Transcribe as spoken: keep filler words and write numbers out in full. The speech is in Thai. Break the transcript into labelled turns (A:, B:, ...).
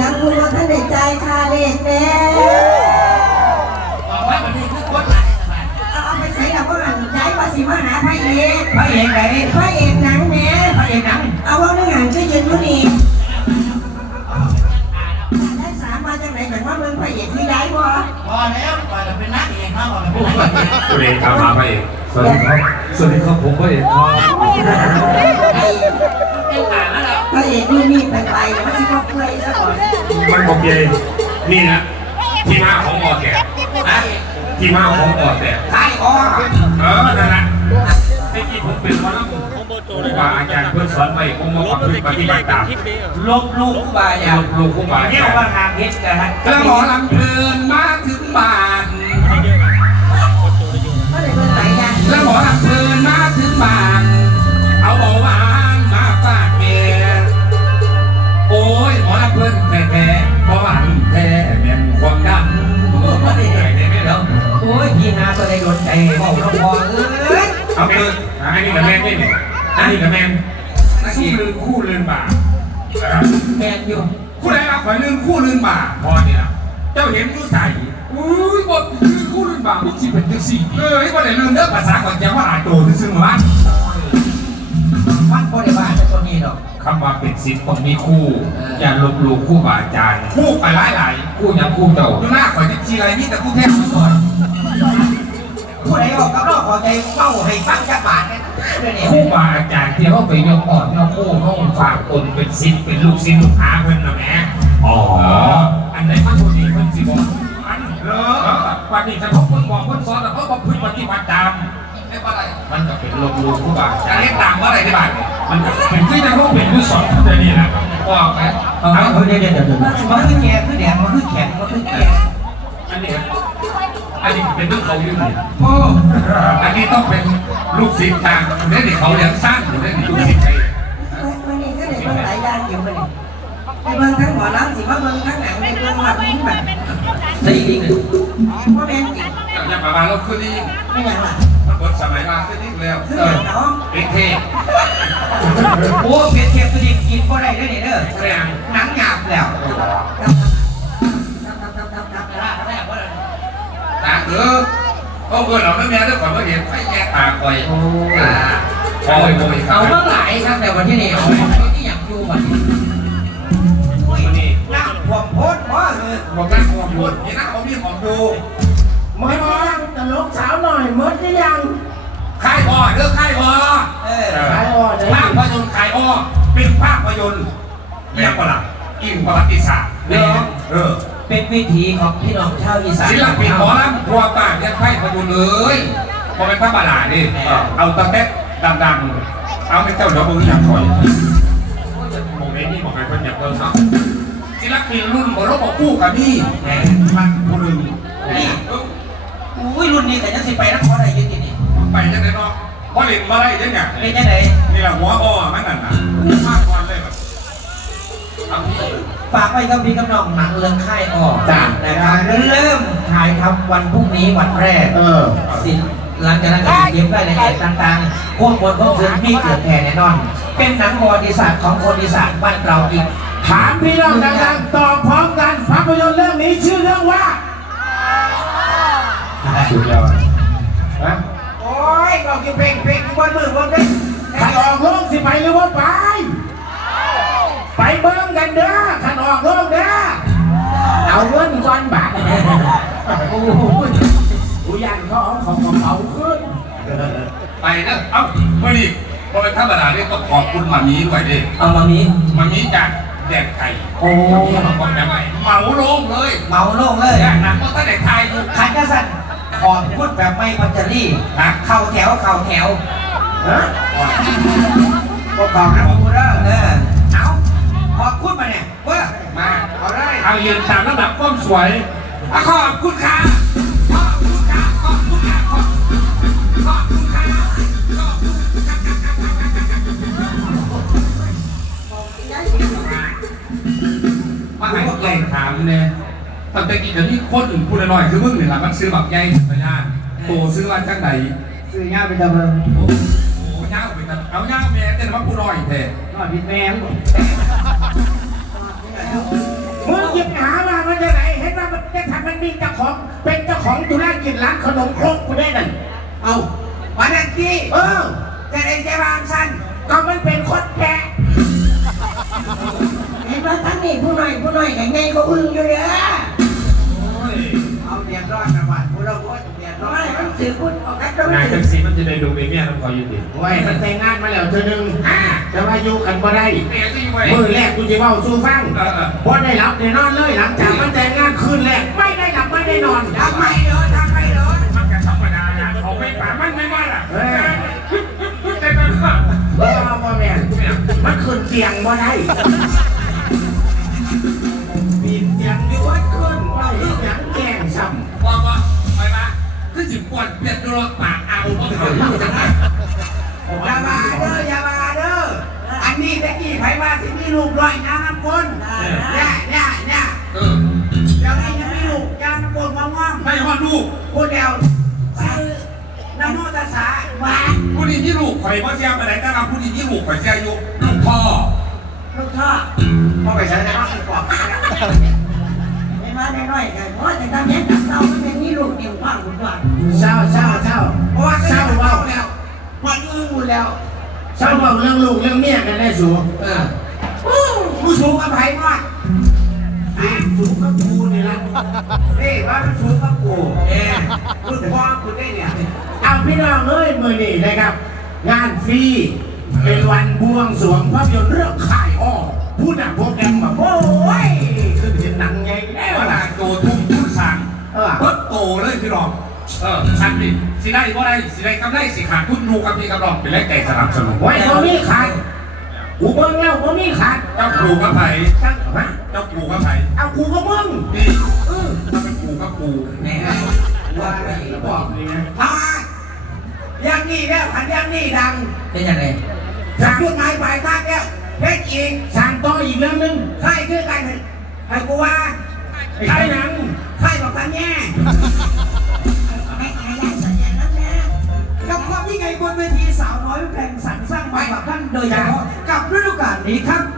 A: ยังคุณว่าท่านได้ใจคาเล็กแน่
B: บอกว่ามันนี่คือคนไหน
A: เอาเอาไปใส่กับพวกนั้นย้ายภาษีมาหาพระเอก
B: พระเอกไหน
A: พระเอกหนังแน่
B: พระเอกหนัง
A: เอาว่าเรื่องหนังช่วยยืนนู่นนี่ได้สามมาจากไหนแต่ว่ามึงพระเอกที่ย้ายบ่
B: พอแล้วก่อนจะเป็นนักเอกครับก่อนจะเป็นนักเอก
C: ตัวเองตามมาพระเอกสวัสดีครับสวัสดีครับผมพระเอกครับ
A: พระเอกนี่มีไปไปไม่ใช่พ่อเพื่อนซะก่อน
C: มันบอกเยนี่นะที่มาของออแกนะที่มาของออแก
B: ขายออ
C: เออนั่นแหละไอ้ที่ผมเป็นคนนั้นว่าอาจารย์เพื่อนสอนไปผมมาปฏิบัติตาม
B: ลบลูกบายา
C: ลบลูกคู่บาย
B: เนี่ยว่าทางเพชรกันฮะ
C: กระหมอลำเพลินมาถึงบ้านแล้วหมอลำเพลินมาถึงบ้านเอาเบาหวานมาฟาดเมียโอ้ยหมอลำเพลินแท้แท้หมอลำแท้เมียนความดัน
B: ไม่ได้ได้ไหมเนาะโอ้ยพี่นาตัวใดโดนใจบอกน้องพอเอ้ย
C: เอาเพลินอันนี้กับแมนนี่อันนี้กับแมนคู่ลืนคู่ลืนบ่า
B: แมนอยู่
C: คู่ไหนมาขอยลืนคู่ลืนบ่าพอเนี่ยเจ้าเห็นยูใส่อุ้ยบอกลืนคู่ลืนบ่ามึงสิเป็นจังสี่เออไอ้คนไหนลืนเลิกภาษาก่อนจะว่าอาโตซึ่งมา
B: วัดโพธิบาลตัวนี้ดอก
C: คำว่าเป็นศิษย์ต้องมีคู่อย่าลบหลู่คู่บาอาจารย์คู่ไปหลายหลายคู่ยังคู่เจ้าดูหน้าข่อยจะชีอะไรนี่แต่คู่แท้คู่สอน
B: ผู้ใดออกกับนอกขอใจเฝ้าให้ฟังจักบาทเนี่ย
C: คู่บาอาจารย์ที่เขาไปยกอ่อนยกคู่เขาฝากตนเป็นศิษย์เป็นลูกศิษย์ลูกหาเพิ่นนะแม่อ๋ออันไหนมันคนดีเพิ่นสิบอกอันเออวันนี้จะเขาคนบอกคนสอนแต่เขาบอกพึ่งปฏิบัติตามไม่ว่าอะไรมันก็เป็นลบหลู่คู่บาจะให้ตามว่าอะไรได้บ้างมันเป็นที่จะต้องเป็นผู้สอนแต่นี่นะว่าไป
B: เอาเอาเดี๋ยวเดี๋ยวเดี๋ยวมันคือแก่คือแดงมันคือแข็งมันคือแก่
C: อันนี้อันนี้เป็นลูกเขาอยู่นี่โอ้อันนี้ต้องเป็นลูกศิษย์ต่างเนี่ยเด็กเขาเลี้ยงสร้างอยู่เนี่ยลูกศิษย์ใคร
A: วันนี้ก็เด็กเบิ่งหลายอย่างอยู่วันนี้ไปเบิ่งทั้งหมอลำสิมาเบิ่งทั้งหนังในเบิ่งแบบนี้แบบ
B: สี่อีกหนึ่ง
A: ว่าแม่นจริง
C: อย่าประมาณเราขึ้นนี่
A: ไม่ยังล่ะ
C: มันบทสมัยมาขึ้นนี่แล้ว
A: เออเนาะ
C: เป็นเทพ
B: โอ้เป็นเทพตัวนี้กินก็ได้ด้วยนี่เด้อ
C: แรง
B: หนังหยาบแล้ว
C: ตาเออเขาเกิดเราไม่แม่ด้วยก่อนว่าเห็นไฟแย่ตาคอยอ่าคอยคอย
B: เอาเมื่อไหร่ครับแต่วันที่นี่เอาที่อยากดูวันนี้นั่งห่วงโพดว่าเลย
C: บอกนั่งห่วงโพดนี่นั่งเขามีของดู
A: ไม่มองแต่ลูกสาวหน่อยมดหรือยัง
C: ค่ายอ้อเลิกค่ายอ้อ
B: เออ
A: ค่ายอ้อ
C: ภาพยนตร์ค่ายอ้อเป็นภาพยนตร์เรียกว่าอะไรอิงประวัติศาสตร์เนาะเออ
B: เป็นวิถีของพี่น้องชาวอีสาน
C: ศิลปินหมอลำครัวป่ายังไพ่พยุนเลยพอเป็นพระบาลาดิเอาตะเต๊ะดำๆเอาเป็นเจ้าดอกมืออย่างคอยโมเมนต์นี้บอกให้คนอยากเติมครับศิลปินรุ่นบรมคู่กับนี่แหมมันผู้หนึ่ง
B: นี่อุ้ยรุ่นนี้แต่ยังสิไปนักขอได้ยังกินนี่
C: ไปยังไงเนาะพอเล่นมาได้ยังไง
B: เป็นยังไง
C: นี่แหละหัวอ้อมันนั่นนะมากกว่าเลยแบบ
B: ฝากไว้กับพี่กับน้องหนังเรื่องค่ายออกนะครับเริ่มถ่ายทำวันพรุ่งนี้วันแรกเออสิหลังจากนั้นก็จะเก็บรายละเอียดต่างๆพวกบนพวกซึ่งมีเกิดแผ่แน่นอนเป็นหนังประวัติศาสตร์ของคนอีสานบ้านเราอีก
D: ถามพี่น้องดังๆตอบพร้อมกันภาพยนตร์เรื่องนี้ชื่อเรื่องว่า
C: สุดยอดนะ
B: โอ้ยเราจะเพ่งเพ่งบนมือบนเป็น
D: ใครออกโรงสิไปหรือว่าไปไปเบิ้งกันเด้อขันออกโรงเด้อเอาเงินก้อนบาทโอ้โหอุยันเขาเอาของของเขาขึ้น
C: ไปนะเอ้าเมื่อนี้พอเป็นธรรมดาเนี่ยต้องขอบคุณมามีด้วยดิ
B: เอามามี
C: มามีจากแดกไก่
B: โอ้
C: มาบอกยังไงเมาโล่งเลย
B: เมาโล่งเลย
C: หนังก็ตั้งแต่ไทยอยู่
B: ขันกระสันขอบพูดแบบไม่ปัจจรีนะเข่าแถวเข่าแถวฮะก็ขอบคุณเด้อเนี่ยเอาขอบคุณมาเนี่ยเว้ยมาเอาได้
C: เอายืนตามระดับก้มสวยขอบคุณค่ะขอบคุณค่ะขอบคุณค่ะขอบขอบคุณค่ะมาให้แกงถามเนี่ยตั้งแต่กี่เดี๋ยวนี้คนพูดหน่อยคือมึงเนี่ยละมันซื้อแบบใหญ่สัญญาโตซื้อมาจากไหน
D: ซื้อย่าไปจะเบิ่ง
C: โอ้โหย่าไปจะเอาย่าแม่แต่ว่าผู้น้อยแท้
D: น้อยผิดแม่มึงมีเจ้าของเป็นเจ้าของธุรกิจร้านขนมครกกูได้นั่น
A: เอาวันนั้นที่
D: เออ
A: จะได้ใจวางสั้น
D: ก็มันเป็นคนแก่
A: เห็นว่าทั้งนี้ผู้น้อยผู้น้อยแข็งแรงก็อึ้งอยู่เด้อ
C: โอ้ย
A: เอาเดียดร้อนนะวันผู้เราก็เดียดร้อนมันถือพูดออกกันตรง
C: นาย
A: นี้
C: จังสีมันจะได้ดูในเมียน้ำคอยอยู่ดิ
D: ไว้มันแต่งงานมาแล้วเธอหนึ่งแต่ว่าอยู่กันบ่ได้
C: เมียจะอยู่ไว้
D: มือแรกกูจะเว้าสู้ฟัง
C: เออเออ
D: พอได้รับได้นอนเลยหลังจากมันแต่งงานคืนแรกไม่ได้หลับไม่ได้นอน
A: ทำไมเหรอทำไมเหรอ
C: มันก็ธรรมดานะเขาไม่ป่ามันไม่ว่าล่ะ
D: เออ
C: แต่ก็ว่า
D: บ่บ่แม่นมันคืนเตียงบ่ได้ปีนเตียงอยู่วัดคืนว่าเฮ็ดหยังแกล้งซ้ำ
C: ว่าว่าไปมาคือสิบปวดเปลี่ยนตัวปากเอาเพราะเขาอยู่จังไง
A: อย่ามาเด้ออย่ามาเด้ออันนี้ตะกี้ไผว่าสิมีลูกร้อยน้ำน้ำคนเนี่ยเนี่ยเนี่ย
C: เออ
A: เดี๋ยวนี้ยังมีลูกยาน้ำคนง่วง
C: ไม่ฮอดลูก
A: ๆพูดเดียวซื้อน้ำโมตัสสะหวาน
C: ผู้นี้ที่ลูกข่อยเพราะเสียไปไหนแต่เราผู้นี้ที่ลูกข่อยเสียอยู่ลูกพ่อ
A: ลูกท่อพ่อไปใช้ในบ้านอีกกว่าไม่มาได้น้อยกันเพราะแต่ทำยังกับเราไม่เป็นนี่ลูกเดียวว่างคุณว่า
D: เศร้าเศร้าเศร้า
A: เพราะว่า
D: เศร้า
A: เว้า
D: เว้า
A: แล้วมันอื้อหมดแล้ว
D: เศร้าเว้าเรื่องลูกเรื่องเมียกันได้สู
A: เออผู้สูงกับไผ่มาก
D: สูงกับกูนี่ละ
A: นี่ว่ามันสูงกับกูเออคุณพ่อคุณได้เนี่ย
D: เอาพี่น้องเอ้ยมือนี่นะครับ งานฟรีเป็นวันบวงสรวงภาพยนตร์เรื่องข่ายอ้อผู้นำโปรแกรมแบบโอ้ยคือเห็นหนังไงแน่
C: เว
D: วะ
C: ลาโตทุ่มทุ่มสั่ง
D: เออ
C: เพิ่โตเลยพี่รองเออชัดดิสิได้บ่ได้สิได้กำไรสิขาดทุนนูกับพี่กับรองเป็นแรงใจสนับสนุน
D: ไว้ตรงนี้ขาดกูเบิ่งแล้วตรงนี้ขาด
C: เจ้าปู่กับไผ่
D: ตั้งฮะ
C: เจ้าปู่กับไผ่
D: เอากูก็มึง
C: นี่ถ้าเป็นปู่กับปู่
A: นี่ว่าไปบอก
D: นี่นะ
A: ทำไมยังนี่แล้วขันยังนี่ดัง
B: เป็นยังไง
A: จากพูดไม้ปลายทางแล้วเพชรอีก
D: สร้างต่ออีกเรื่องหนึง
A: ใช่คือกันให้กูว่า
D: ใช่หนัง
A: ใช่บอกกันแน่ไม่ขายได้สัญญาณนั้นนะกับความยิ่งใหญ่บนเวทีสาวน้อยแปลงสรรสร้างใหม่กับท่านโดยเฉพาะกับฤดูกาลนี้ครับ